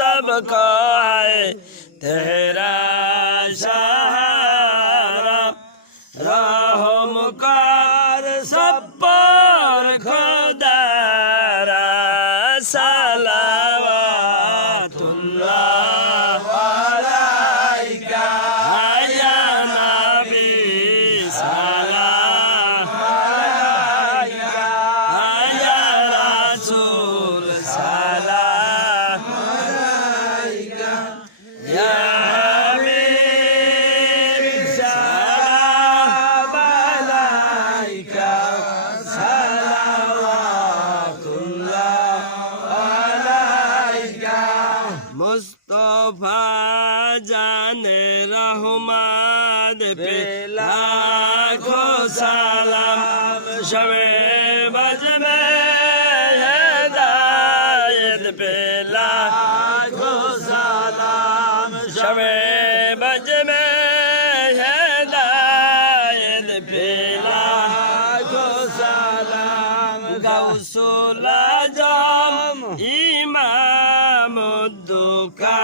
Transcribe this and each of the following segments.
सबको है तेरा सहारा रहम कर सब पर खुदारा सलावतुल्लाह अलैका या नबी सलाम अलैका या रसूल सलाम अलैका या मुस्तफा जाने रहमत पे लाखों सलाम शमे बज में हिदायत पे लाखों सलाम शमे बज में हिदायत पे लाखों सलाम गौसुल आजम इमाम दुका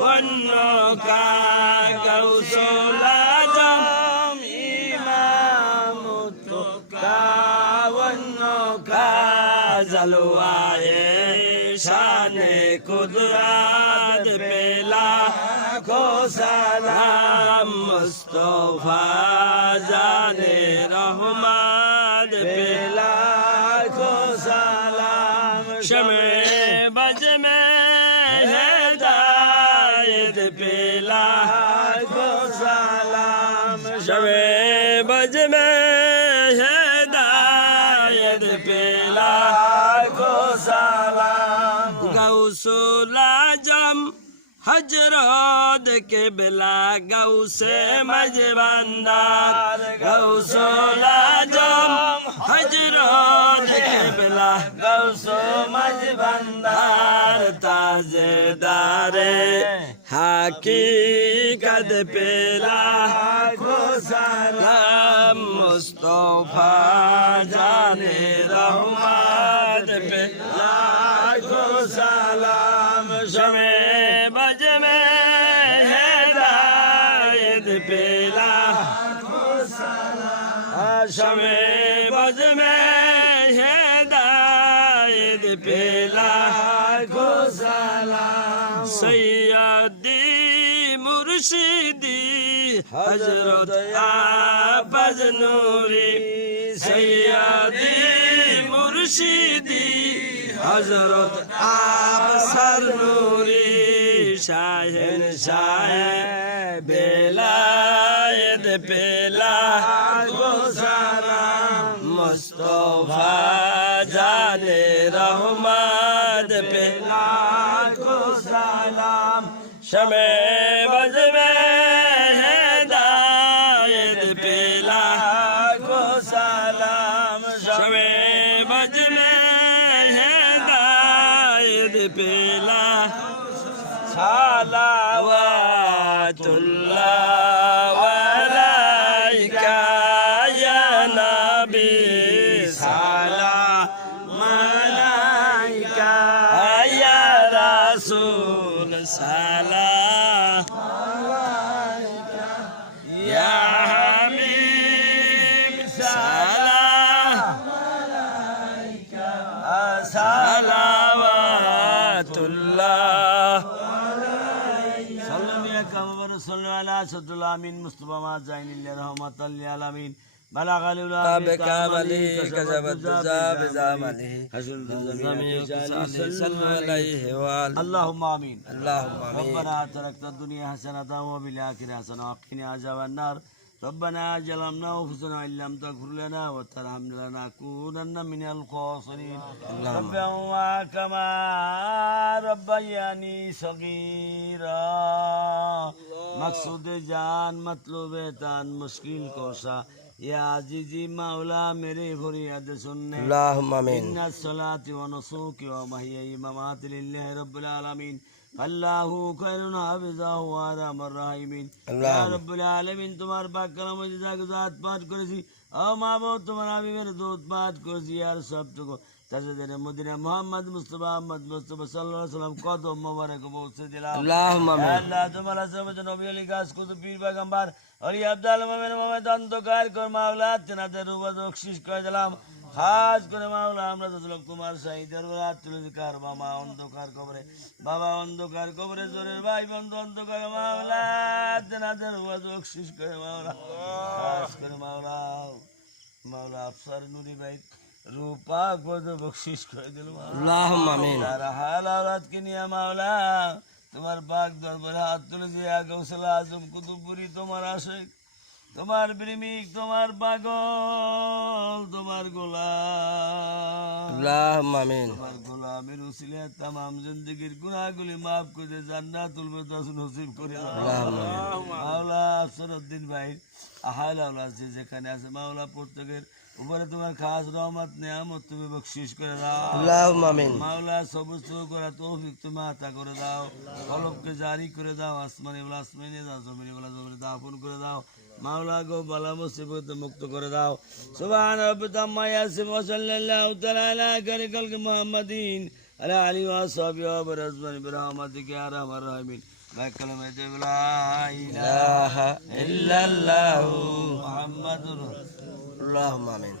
वन्नुका गौसुल आजम इमाम दुका वन्नुका जलवाए शाने कुदरत पे लाखों सलाम मुस्तफा जाने रहमत पे लाखों सलाम शमे बज में हिदायत पे लाखों सलाम शमे बज में हिदायत पे लाखों सलाम गौसुल आजम हजरत के बिला गौसे मजबंदार गौसुल आजम हजरत के बिला गौसो मजबंदार ताजेदारे हकीकत पे लाखों सलाम मुस्तफा जाने रहमत पे लाखों सलाम शमे बज में हिदायत पे लाखों सलाम शमे बज में हिदायत पे लाखों सलाम सैयदी मुर्शिदी हजरत आपज नूरी सैयदी मुर्शिदी हजरत आपसर नूरी शाहिन शाह बेलायत पे लाखों सलाम मुस्तफा जाने रहमत पे लाखों सलाम शमे बज में हिदायत पे लाखों सलाम शमे बज में हिदायत पे लाखों सलावतुल्लाह अलैका या नबी सलाम अलैका या रसूल सलाम अलैका या हबीब सलाम अलैका सलावतुल्लाह सल्लल्लाहु मुस्तफा मा जाइन रहमतल लिल आलमीन बलग बिकामली कजबत जाबिजामली हशुल जमीन सल्लल्लाहु अलैहि व अल्लाहुम्मा आमीन अल्लाहुम्मा आमीन रब्बना तरकत दुनिया हसनता व बिल आखिरति हसनता व क़िना अज़ाबन नार रब्बना ज़लमना अनफुसना इन लम तग़फिर लना व तरहमना लनकूनन्ना मिनल ख़ासिरीन रब्बना कमा रब्बयानी सगीरा मकसूद जान मतलूब तान मुश्किल कोसा या अजीजी मौला मेरे फरियाद सुनने अल्लाहुम्मा आमीन इन्ना सलाति व नुसूकी व महयी ममाती लिल्लाहि रब्बिल आलमीन अल्लाहु खैरुन हाफिज़ा व अरहमुर राहिमीन या रब्बिल आलमीन तुम्हार पाक कलाम मुजज़ा गुज़ात पाठ करेছি ও মাবুদ তোমার হাবিবের দূত পাঠ করেছি আর সবটুকু তাজদারে মদিনা মুহাম্মদ মুস্তাফা আহমদ মুস্তাফা সাল্লাল্লাহু আলাইহি ওয়াসাল্লাম কদম মোবারক পৌঁছে দিলাম। আল্লাহুম্মা আমিন। আল্লাহ তোমার আসবে নবী আলী গাছ কুতুব পীর পয়গম্বর ওলি আব্দুল মোমেন মোহাম্মদ অন্ধকার কর মাওলা তেনাদের রূপত বখশিশ করে দিলাম। খাস করে মাওলা আমরা তো লোক তোমার সাইদের রাত তুলে কার মামা অন্ধকার কবরে বাবা অন্ধকার কবরে জোরের ভাই বন্ধু অন্ধকার মাওলা তেনাদের রূপত বখশিশ করে মাওলা খাস করে মাওলা মাওলা আফসার নুরি ভাই রূপা কত বখশিশ করে দিল আল্লাহুম্মা আমিন। তারা হাল আওলাদকে নিয়ে মাওলা তোমার বাগ দরবারে হাত তুলে দিয়ে গৌসলা আজম কুতুবপুরি তোমার আশিক তোমার প্রেমিক তোমার পাগল তোমার গোলাম আল্লাহুম্মা আমিন। তোমার গোলামের উসিলে তামাম জিন্দেগির গুনাহগুলি মাফ করে জান্নাতুল ফেরদাউস নসিব করে দাও মাওলা আফসরউদ্দিন ভাই আহাল আওলাদ যেখানে আছে মাওলা প্রত্যেকের উপরে তোমার খাস রহমত নিয়ামত তুমি বখশিশ করে দাও আল্লাহুম্মা আমিন। মাওলা সবুজ করা তৌফিক তুমি আতা করে দাও কলবকে জারি করে দাও আসমানি বলা আসমানি দাও জমিনি বলা জমিনি দাফন করে দাও মাওলা গো বালা মুসিবত মুক্ত করে দাও সুবহান রাব্বিকা আম্মা ইয়াসিফুন ওয়া সাল্লাল্লাহু তাআলা আলা খায়রি খালকি মুহাম্মাদিন আলা আলিহি ওয়া সাহবিহি ওয়া বারাজমানি বিরহমাতিকা ইয়া আরহামার রাহিমিন বাকালামে লা ইলাহা ইল্লাল্লাহু মুহাম্মাদুর আল্লাহুম্মা আমিন।